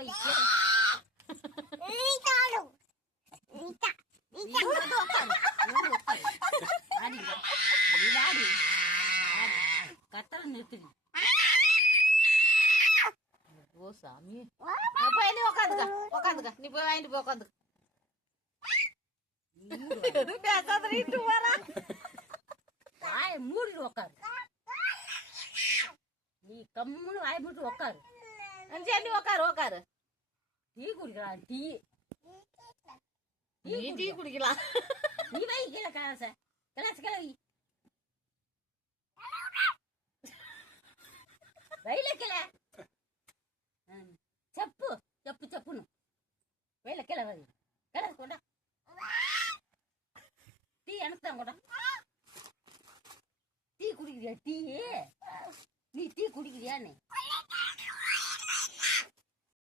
வை கத்தல நிறுத்துங்க. ஓ சாமி, போய் நீ உக்காந்துக்க உக்காந்துக்க, நீ போய் வாங்கிட்டு போய் உக்காந்துக்க. வாய மூடிட்டு உக்காரு, நீ கம்முன்னு வாய மூட்டு உக்காரு. சரி உக்காரு உக்காரு. டீ குடிக்கலாம், டீ டீ குடிக்கலாம். நீ வை கீழே கிளாஸ் கிளாஸ் கிளவி வயல கிளை செப்பு செப்பு செப்புன்னு வயல கிளை வை.